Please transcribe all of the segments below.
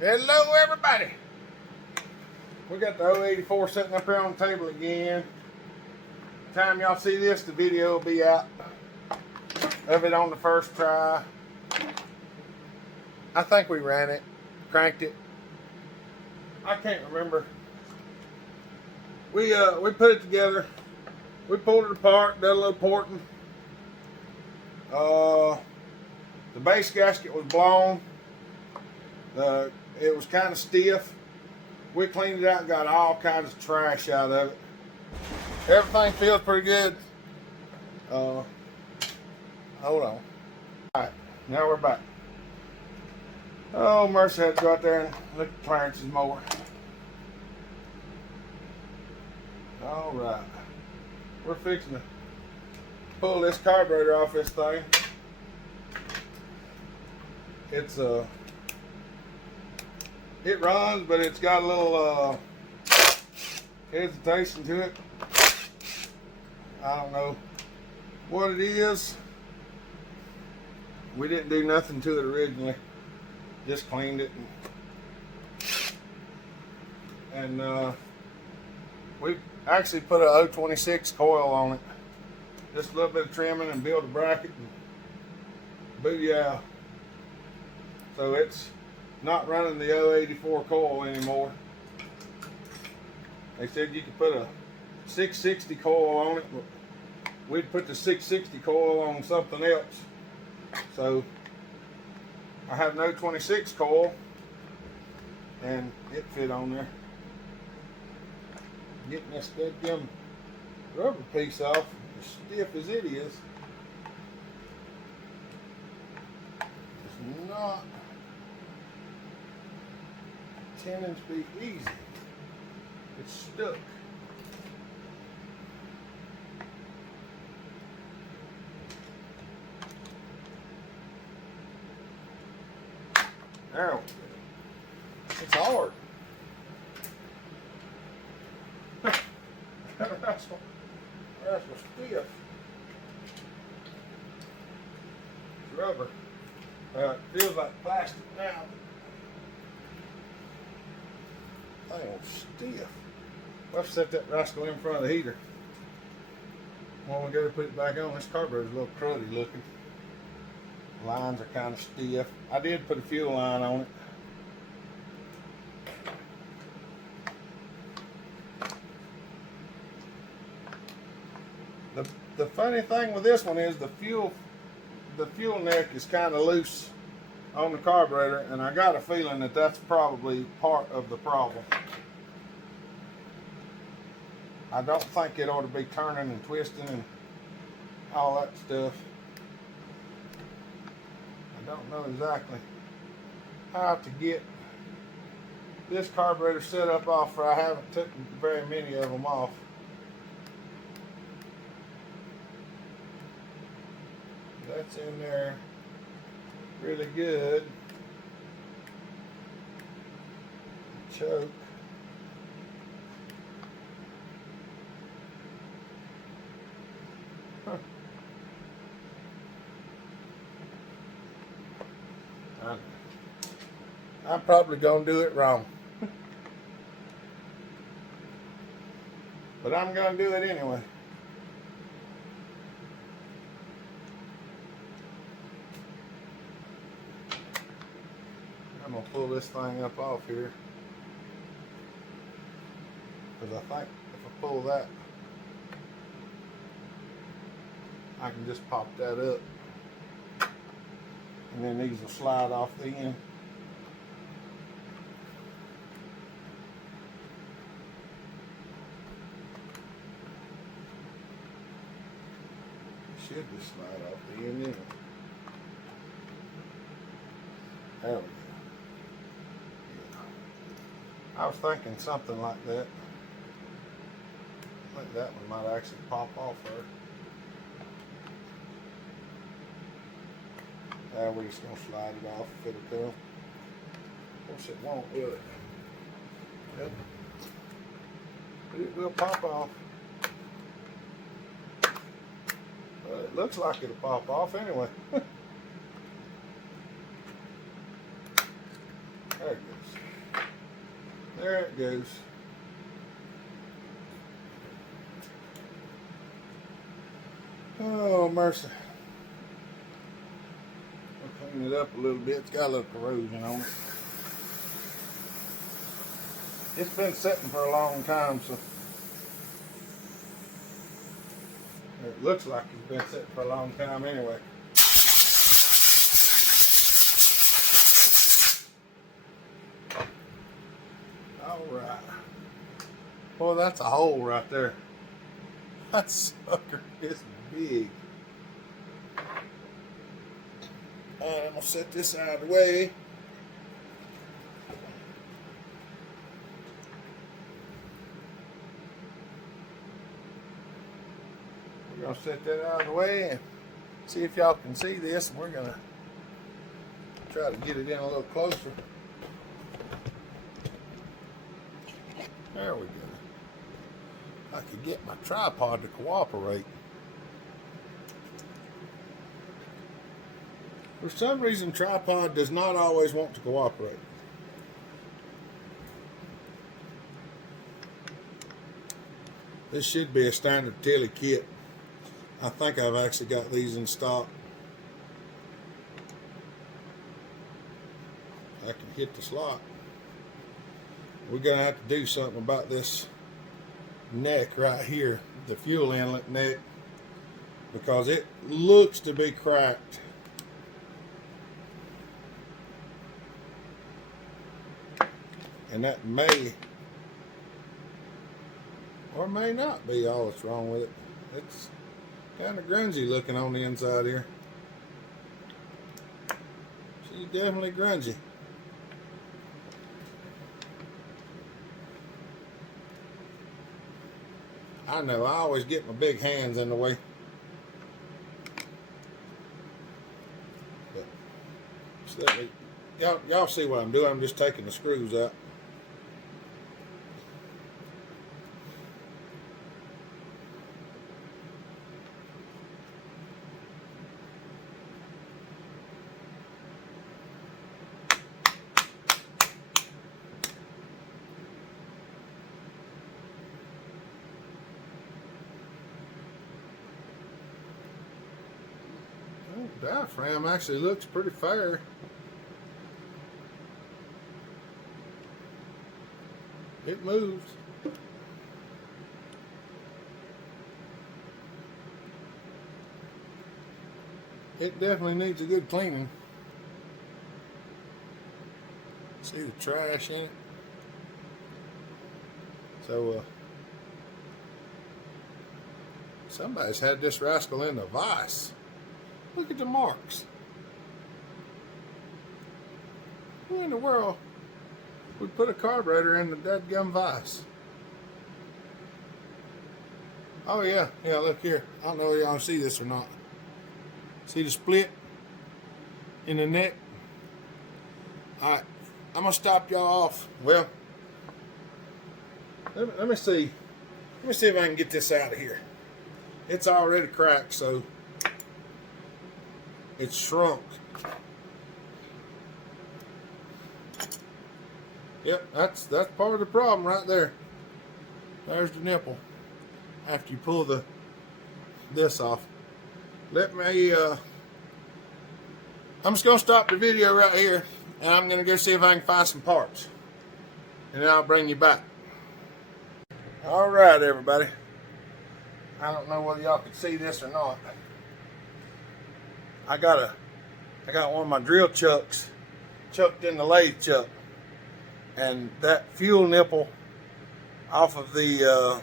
Hello everybody. We got the 084 sitting up here on the table again. Time y'all see this, the video will be out of it on the first try. I think we ran it, cranked it. I can't remember. We put it together. We pulled it apart, did a little porting. The base gasket was blown. It was kind of stiff. We cleaned it out and got all kinds of trash out of it. Everything feels pretty good. Hold on. Alright, now we're back. Oh, Mercy had to go out there and look at Clarence's mower. Alright. We're fixing to pull this carburetor off this thing. It runs, but it's got a little hesitation to it. I don't know what it is. We didn't do nothing to it originally. Just cleaned it. And we actually put a 026 coil on it. Just a little bit of trimming and build a bracket and booty out. So it's not running the 084 coil anymore. They said you could put a 660 coil on it, but we'd put the 660 coil on something else. So I have an 026 coil and it fit on there. Getting this dead rubber piece off, as stiff as it is, it's not 10-inch be easy. It's stuck. There. It's hard. That's stiff. It's rubber. It feels like plastic now. That ain't stiff. We'll have to set that rascal in front of the heater. When we go to put it back on, this carburetor's a little cruddy looking. Lines are kind of stiff. I did put a fuel line on it. The funny thing with this one is the fuel neck is kind of loose on the carburetor, and I got a feeling that that's probably part of the problem. I don't think it ought to be turning and twisting and all that stuff. I don't know exactly how to get this carburetor set up off, for I haven't taken very many of them off. That's in there really good. Choke. Huh. I'm probably gonna do it wrong. But I'm gonna do it anyway. I'm gonna pull this thing up off here, because I think if I pull that, I can just pop that up, and then these will slide off the end. Should just slide off the end anyway. There we go. I was thinking something like that. I think that one might actually pop off there. There, we're just going to slide it off if it'll come. Of course it won't, will it? Yep. But it will pop off. Well, it looks like it'll pop off anyway. There There it goes. There it goes. Oh, mercy. I'll clean it up a little bit. It's got a little corrosion on it. It's been sitting for a long time, so it looks like it's been sitting for a long time anyway. All right. Well, that's a hole right there. That sucker is big. All right, I'm gonna set this out of the way. We're gonna set that out of the way and see if y'all can see this. And we're gonna try to get it in a little closer. There we go. I could get my tripod to cooperate. For some reason, tripod does not always want to cooperate. This should be a standard Tilly kit. I think I've actually got these in stock. I can hit the slot. We're gonna have to do something about this neck right here, the fuel inlet neck, because it looks to be cracked. And that may or may not be all that's wrong with it. It's kind of grungy looking on the inside here. She's definitely grungy. I know, I always get my big hands in the way. But just let me, y'all see what I'm doing. I'm just taking the screws out. Diaphragm actually looks pretty fair. It moves. It definitely needs a good cleaning. See the trash in it? So somebody's had this rascal in a vise. Look at the marks. Who in the world would put a carburetor in the dadgum vise? Oh yeah, look here. I don't know if y'all see this or not. See the split in the neck? Alright, I'm gonna stop y'all off. Well, let me see. Let me see if I can get this out of here. It's already cracked, so it's shrunk. Yep, that's part of the problem right there. There's the nipple. After you pull this off. Let me I'm just gonna stop the video right here, and I'm gonna go see if I can find some parts, and then I'll bring you back. All right, everybody. I don't know whether y'all can see this or not. I got one of my drill chucks chucked in the lathe chuck, and that fuel nipple off of the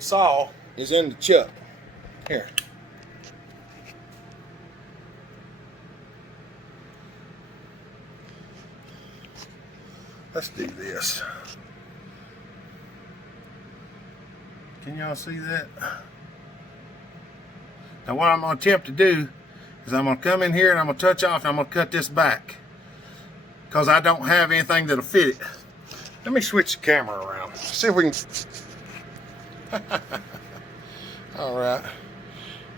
saw is in the chuck. Here. Let's do this. Can y'all see that? Now what I'm going to attempt to do is I'm going to come in here and I'm going to touch off and I'm going to cut this back, because I don't have anything that'll fit it. Let me switch the camera around. See if we can. All right.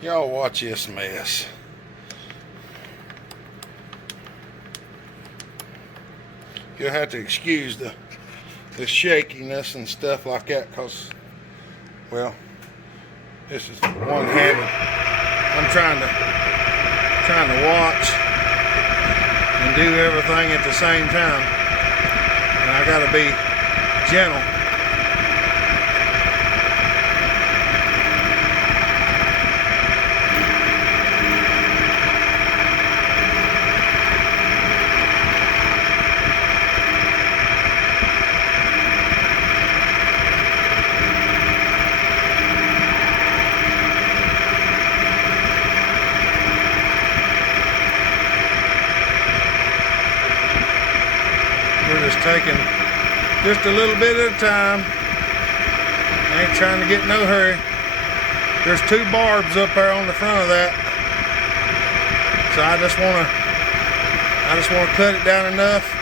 Y'all watch this mess. you'll have to excuse the shakiness and stuff like that, because, well, this is one-handed. I'm trying to watch and do everything at the same time, and I got to be gentle. We're just taking just a little bit at a time. Ain't trying to get in no hurry. There's 2 barbs up there on the front of that, so I just want to cut it down enough.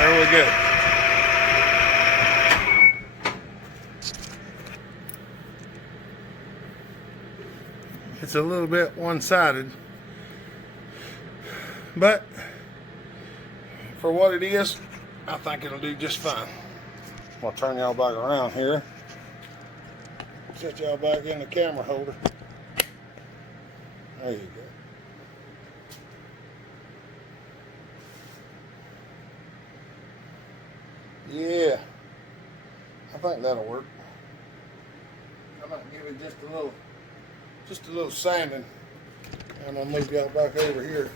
There we go. It's a little bit one-sided, but for what it is, I think it'll do just fine. I'll turn y'all back around here. Set y'all back in the camera holder. There you go. Yeah, I think that'll work. I might give it just a little sanding, and I'll move y'all back over here.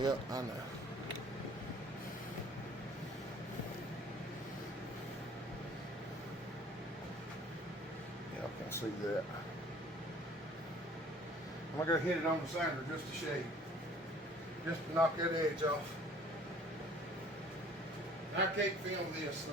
Yep, I know. Y'all can see that. I'm gonna go hit it on the sander just a shade, just to knock that edge off. I can't film this, so.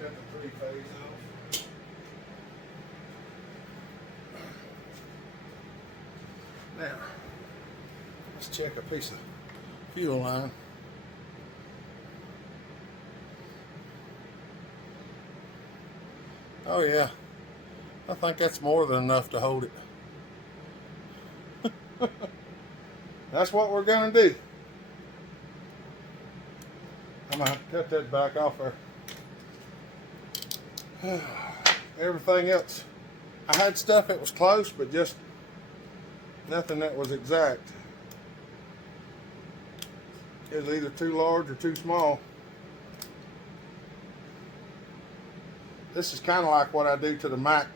Cut the 3-phase off. Now, let's check a piece of fuel line. Oh yeah, I think that's more than enough to hold it. That's what we're gonna do. I'm gonna have to cut that back off there. Everything else, I had stuff that was close, but just nothing that was exact. It was either too large or too small. This is kind of like what I do to the Max.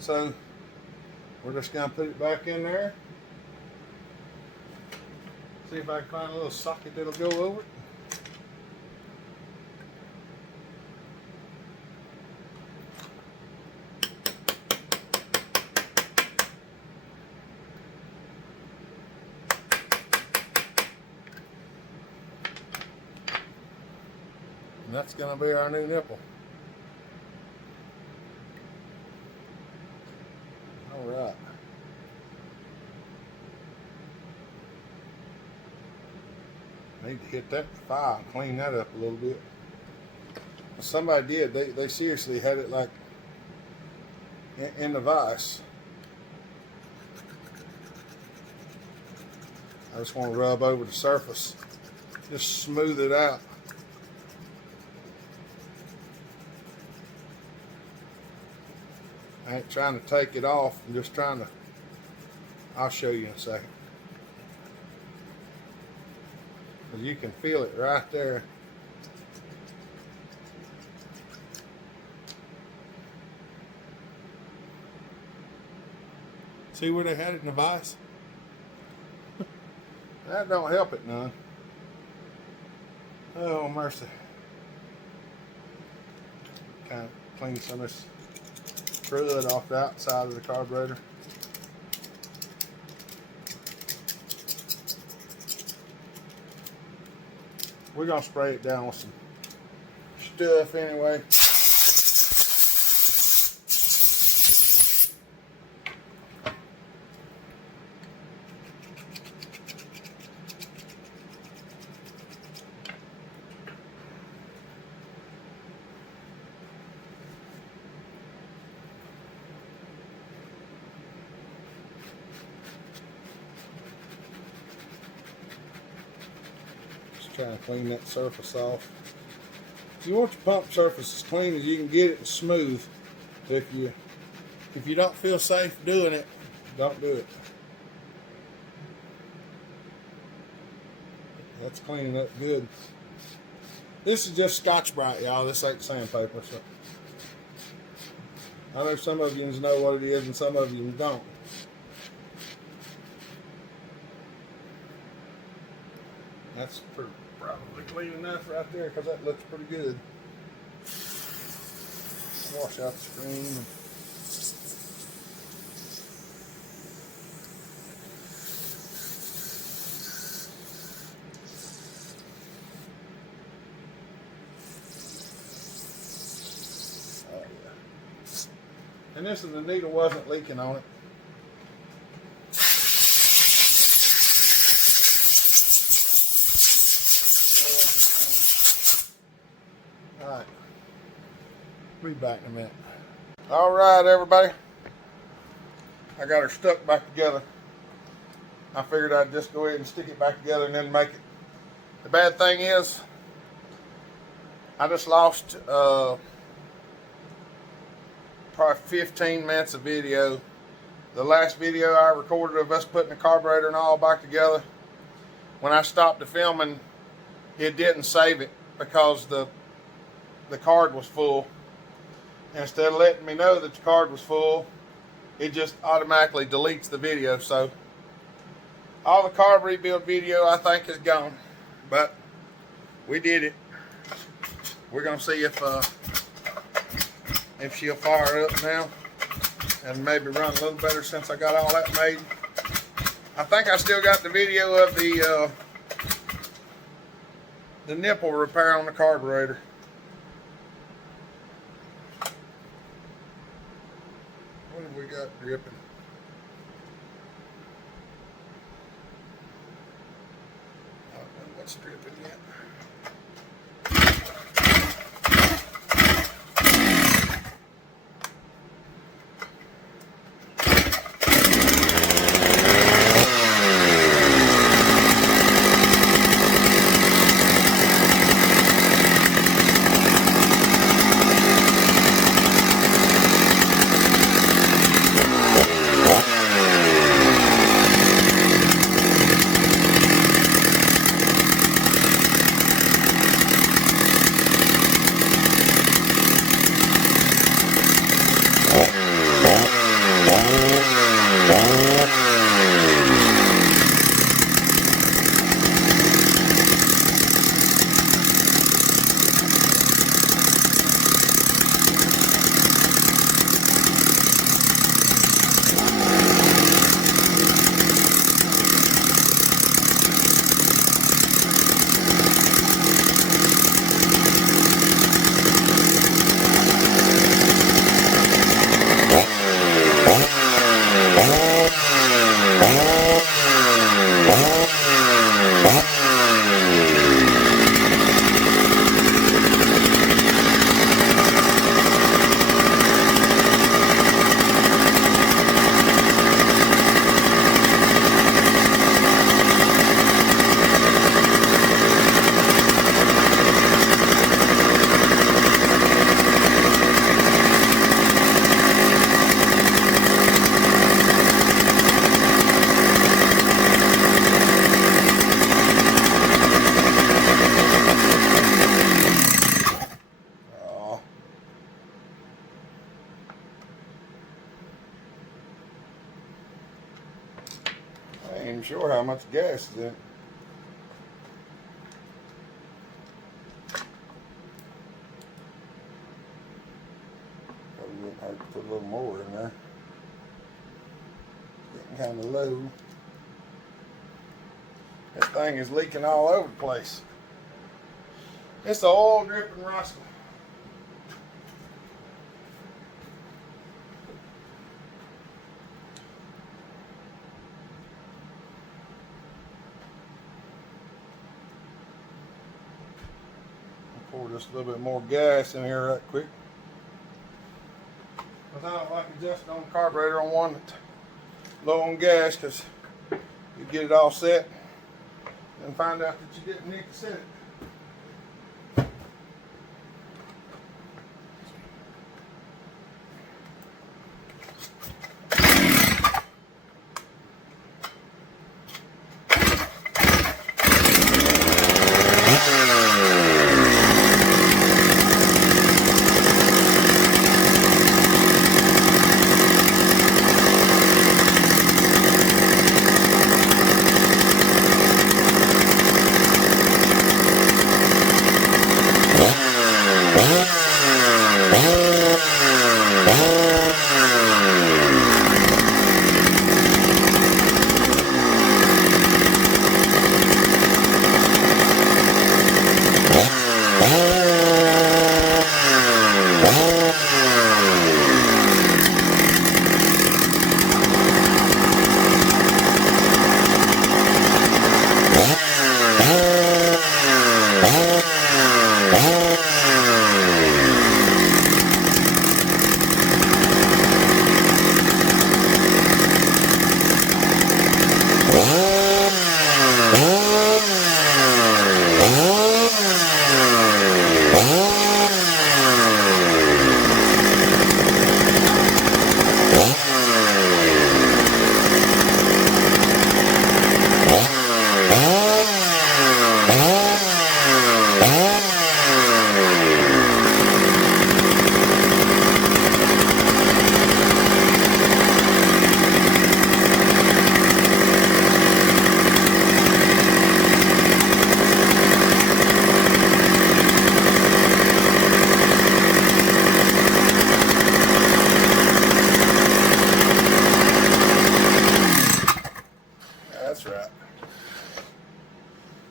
So we're just gonna put it back in there. See if I can find a little socket that'll go over it. And that's going to be our new nipple. All right. Need to hit that file, clean that up a little bit. Somebody did. They seriously had it like in the vise. I just want to rub over the surface, just smooth it out. I ain't trying to take it off. I'm just trying to, I'll show you in a second. Because you can feel it right there. See where they had it in the vise? That don't help it none. Oh, mercy. Kind of clean some of this crud off the outside of the carburetor. We're going to spray it down with some stuff anyway. Trying to clean that surface off. You want your pump surface as clean as you can get it and smooth. If you don't feel safe doing it, don't do it. That's cleaning up good. This is just Scotch-Brite, y'all. This ain't sandpaper. So I know some of you know what it is and some of you don't. That's probably clean enough right there because that looks pretty good. Wash out the screen. Oh yeah. And this is the needle wasn't leaking on it. Alright, be back in a minute. Alright everybody, I got her stuck back together. I figured I'd just go ahead and stick it back together and then make it. The bad thing is, I just lost probably 15 minutes of video. The last video I recorded of us putting the carburetor and all back together, when I stopped the filming, it didn't save it because the card was full. And instead of letting me know that the card was full, it just automatically deletes the video. So all the carb rebuild video I think is gone, but we did it. We're gonna see if she'll fire up now and maybe run a little better since I got all that made. I think I still got the video of the nipple repair on the carburetor. What have we got dripping? I don't know what's dripping yet. sure how much gas is in it. Probably wouldn't hurt to put a little more in there. Getting kind of low. This thing is leaking all over the place. It's the oil dripping rascal. I'll pour just a little bit more gas in here right quick. Because I don't like adjusting on the carburetor on one that's low on gas, because you get it all set and find out that you didn't need to set it.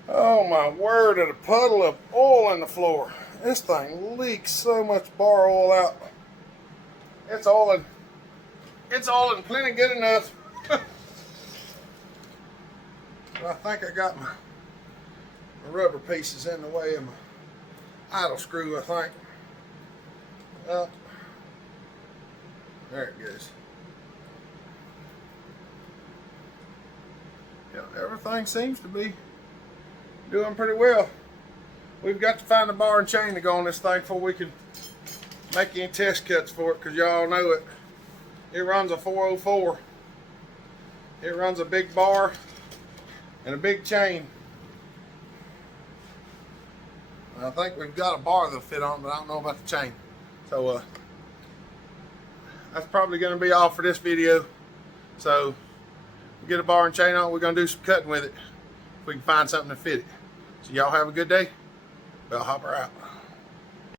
Oh my word, at a puddle of oil in the floor. This thing leaks so much bar oil out. It's oiling plenty good enough. But I think I got my rubber pieces in the way of my idle screw, I think. Well, there it goes. Yeah, everything seems to be doing pretty well. We've got to find a bar and chain to go on this thing before we can make any test cuts for it, because y'all know it. It runs a 404. It runs a big bar and a big chain. I think we've got a bar that'll fit on, but I don't know about the chain. So that's probably going to be all for this video. So we get a bar and chain on, we're going to do some cutting with it if we can find something to fit it. So y'all have a good day. Bellhopper out.